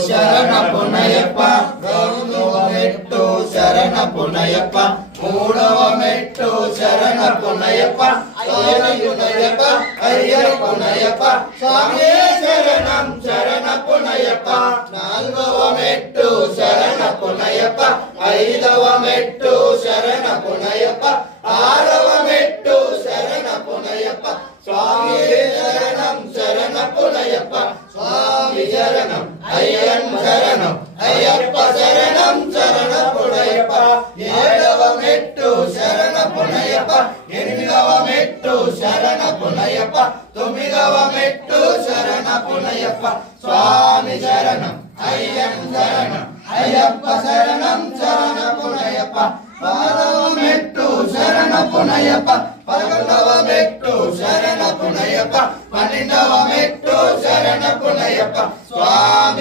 శరణ పునయప్ప రెండవ మెట్టు శరణ పునయప్ప మూడవ మెట్టు శరణ పునయప్ప పునయప్ప పునయప్ప స్వామి శరణం శరణ పునయప్ప నాలుగవ మెట్టు శరణ పునయప్ప ఐదవ మెట్టు శరణ పునయప్ప ఆరవ మెట్టు శరణ పునయప్ప స్వామి శరణం శరణ పునయప్ప స్వామి శరణం అయ్యన్ శరణం అయ్యప్ప శరణం శరణ పునయప్ప ఏడవ మెట్టు శరణ పునయప్ప ఎనిమిదవ మెట్టు శరణ పునయప్ప తొమ్మిదవ మెట్టు శరణ పునయప్ప స్వామి శరణం అయ్యన్ శరణం అయ్యప్ప శరణం శరణ పునయప్ప పదవ మెట్టు శరణ పునయప్ప పదకొండవ మెట్టు శరణ పునయప్ప 12వ మెట్టు శరణ పునయప్ప స్వామి